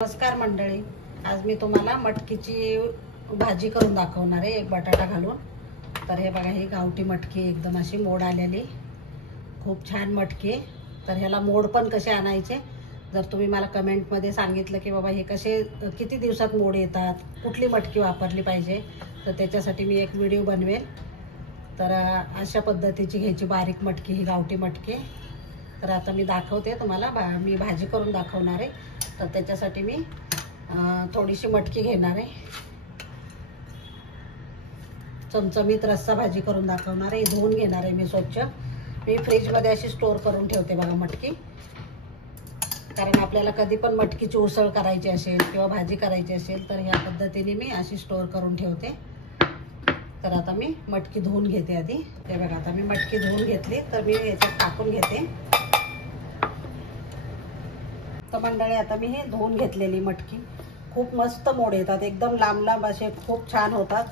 नमस्कार मंडळी, आज मी तुम्हाला मटकीची भाजी करून दाखवणार आहे, एक बटाटा घालून। तर हे बघा, ही गावठी मटकी एकदम अशी मोड आलेली, खूप छान मटकी आहे। तर ह्याला मोड पण कसे आणायचे, जर तुम्ही मला कमेंट मध्ये सांगितलं की बाबा हे कसे किती दिवसात मोड येतात, कुठली मटकी वापरली पाहिजे, तर त्याच्यासाठी मी एक व्हिडिओ बनवेल। तर अशा पद्धतीची घ्यायची बारीक मटकी, ही गावठी मटकी। तर आता मी दाखवते तुम्हाला, मी भाजी करून दाखवणार आहे। तर त्याच्यासाठी मी थोडीशी मटकी घेणार आहे, चमचमीत रस्सा भाजी करून दाखवणार आहे। धुवून घेणार आहे मी स्वच्छ। मी फ्रीज मध्ये अशी स्टोर करून ठेवते बघा मटकी, कारण आपल्याला कधी पण मटकीची उसळ करायची असेल किंवा भाजी करायची असेल तर ह्या पद्धतीने मी अशी स्टोर करून ठेवते। तर आता मी मटकी धुवून घेते आधी। ते बघा, आता मी मटकी धुवून घेतली, तर मी याच्यात टाकून घेते। तर मंडळी, आता मी हे धुवून घेतलेली मटकी, खूप मस्त मोड येतात, एकदम लांब लांब असे खूप छान होतात।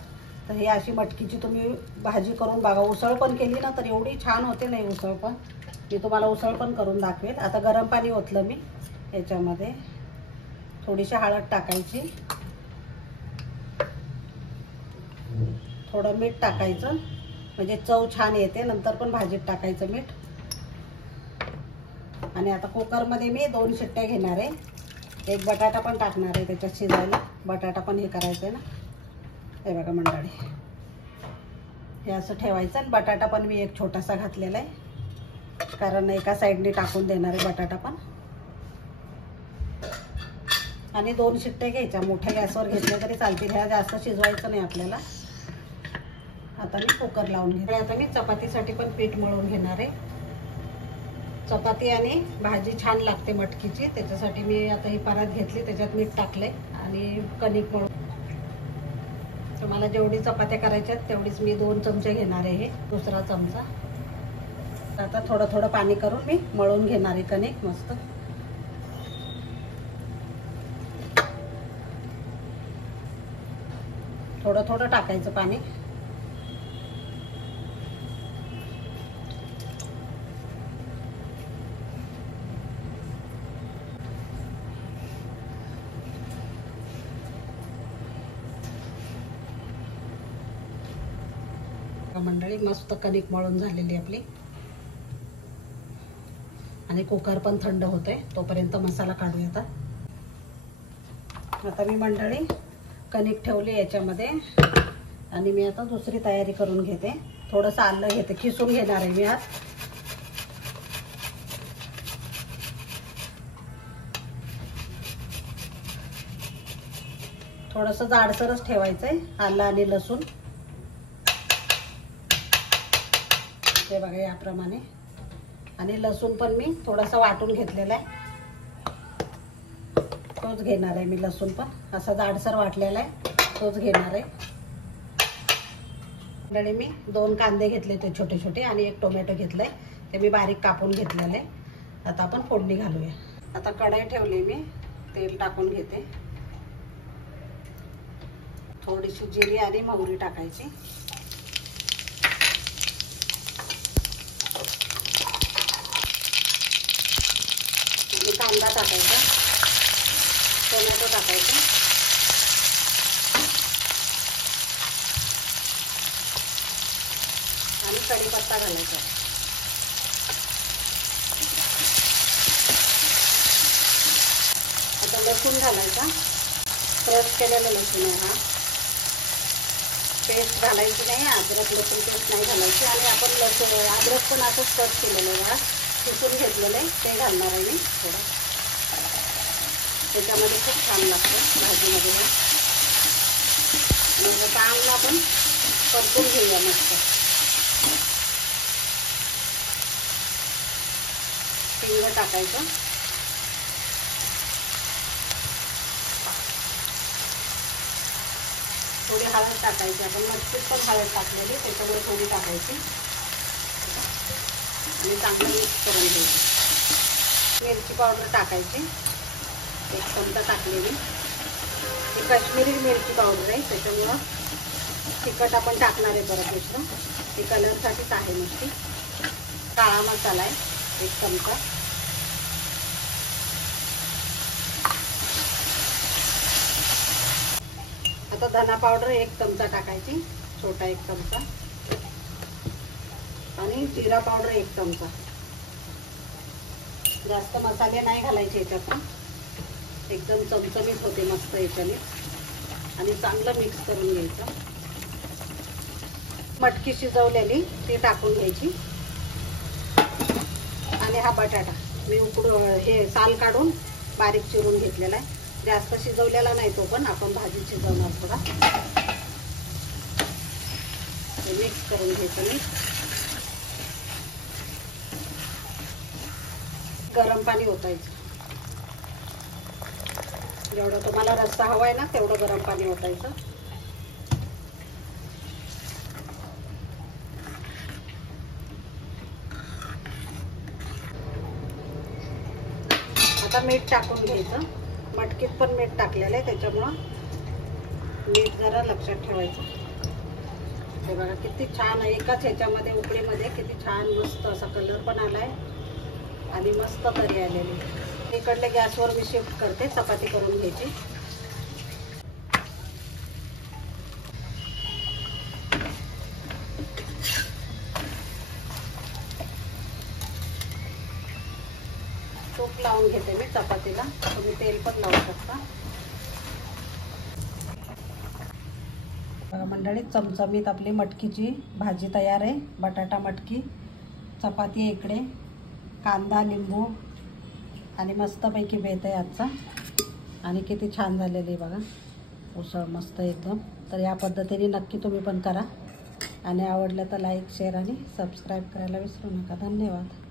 तर हे अशी मटकीची तुम्ही भाजी करून बघा, उसळ पण केली ना तर एवढी छान होते नाही उसळ पण। मी तुम्हाला उसळ पण करून दाखवेल। आता गरम पाणी ओतलं मी, याच्यामध्ये थोडीशी हळद टाकायची, थोडं मीठ टाकायचं म्हणजे चव छान येते, नंतर पण भाजीत टाकायचं मीठ। आणि आता कुकर मध्ये मी 2 शिट्ट्या घेणार आहे, एक बटाटा पण टाकणार आहे त्याच्यात शिजायला, बटाटा पण हे करायचं आहे ना। हे बघा मंडळी, हे असं ठेवायचं आणि बटाटा पण मी एक छोटासा घातलेला आहे, कारण एका साईडने टाकून देणार आहे बटाटा पण। आणि 2 शिट्ट्या घ्यायच्या, मोठ्या गॅसवर घेतल्या तरी चालतील, ह्या जास्त शिजवायचं नाही आपल्याला। आता मी कुकर लावून घेते। आता मी चपातीसाठी पण पीठ मळून घेणार आहे। चपाती आणि भाजी छान लागते मटकीची, त्याच्यासाठी मी आता ही परात घेतली, त्याच्यात मीठ टाकले आणि कणिक मळून। तुम्हाला जेवढी चपात्या करायच्या तेवढीच मी 2 चमचे घेणार आहे, दुसरा चमचा। आता थोडं थोडं पाणी करून मी मळून घेणार आहे कणिक मस्त। थोडं थोडं टाकायचं पाणी। मंडळी, मस्त कणिक मळून झालेली आपली, आणि कुकर पण थंड होते, तोपर्यंत मसाला काढूया। आता मी मंडळी कणिक ठेवली याच्यामध्ये, आणि मी आता दुसरी तयारी करून घेते। थोडंसं आलं घेते, खिसून घेणार आहे मी आज। थोडंसं जाडसरच ठेवायचंय आलं आणि लसूण, हे बघा याप्रमाणे। आणि लसूण पण मी थोडासा वाटून घेतलेला आहे, तोच घेणार आहे मी। लसूण पण असा जाडसर वाटलेला आहे, तोच घेणार आहे। मंडळी, मी 2 कांदे घेतले ते छोटे छोटे, आणि 1 टोमॅटो घेतलाय, ते मी बारीक कापून घेतलेले। आता आपण फोडणी घालूया। आता कढई ठेवली मी, तेल टाकून घेते, थोडीशी जिरी आणि मोहरी टाकायची, कांदा टाकायचा, टोमॅटो टाकायचा, आणि कढीपत्ता घालायचा। आता लसूण घालायचा, क्रश केलेला लसूण आहे हा, पेस्ट घालायची नाही, अद्रक लसूण पेस्ट नाही घालायची। आणि आपण लसूण अद्रक पण असंच क्रश केलेलं आहे, किसून घेतलेलं आहे, ते घालणार आहे मी थोडं, त्याच्यामध्ये खूप छान लागतं भाजीमध्ये। आणि चांगला आपण परतून घेऊया मस्त। हिंग टाकायचं, थोडी हळद टाकायची, आपण मटकीत पण हळद टाकलेली, त्याच्यामुळे थोडी टाकायची, आणि चांगलं मिक्स करून घ्यायचं। मिरची पावडर टाकायची, 1 चमचा टाकलेली, ही काश्मीरी मिरची पावडर आहे, त्याच्यामुळं तिखट आपण टाकणार आहे परत दुसरं, ती कलरसाठीच आहे नुसती। काळा मसाला आहे 1 चमचा, आता धना पावडर 1 चमचा टाकायची, छोटा 1 चमचा, आणि जिरा पावडर 1 चमचा. जास्त मसाले नाही घालायचे याच्यात, एकदम चमचमीत होते मस्त याच्याने. आणि चांगलं मिक्स करून घ्यायचं. मटकी शिजवलेली ती टाकून घ्यायची. आणि हा बटाटा मी हे साल काढून बारीक चिरून घेतलेला आहे. जास्त शिजवलेला नाही तो, पण आपण भाजी शिजवणार थोडा. मिक्स करून घ्यायचं. गरम पाणी ओतायचं. जेवढं तुम्हाला रस्सा हवाय ना तेवढं गरम पाणी ओतायचं. आता मीठ टाकून घ्यायचं. मटकीत पण मीठ टाकलेलं आहे, त्याच्यामुळं मीठ जरा लक्षात ठेवायचं. हे बघा किती छान एकाच ह्याच्यामध्ये उकळीमध्ये किती छान मस्त असा कलर पण आलाय आणि मस्त तरी आलेली. इकडले गॅसवर मी शिफ्ट करते. चपाती करून घ्यायची. तूप लावून घेते मी चपातीला. तुम्ही तेल पण लावू शकता. मंडळी चमचमीत आपली मटकीची भाजी तयार आहे. बटाटा मटकी, चपाती आहे इकडे, कांदा, लिंबू आणि मस्तपैकी बेत आहे आजचा. आणि किती छान झालेली बघा उसळ, मस्त एकदम. तर या पद्धतीने नक्की तुम्ही पण करा. आणि आवडलं तर लाईक, शेअर आणि सबस्क्राईब करायला विसरू नका. धन्यवाद.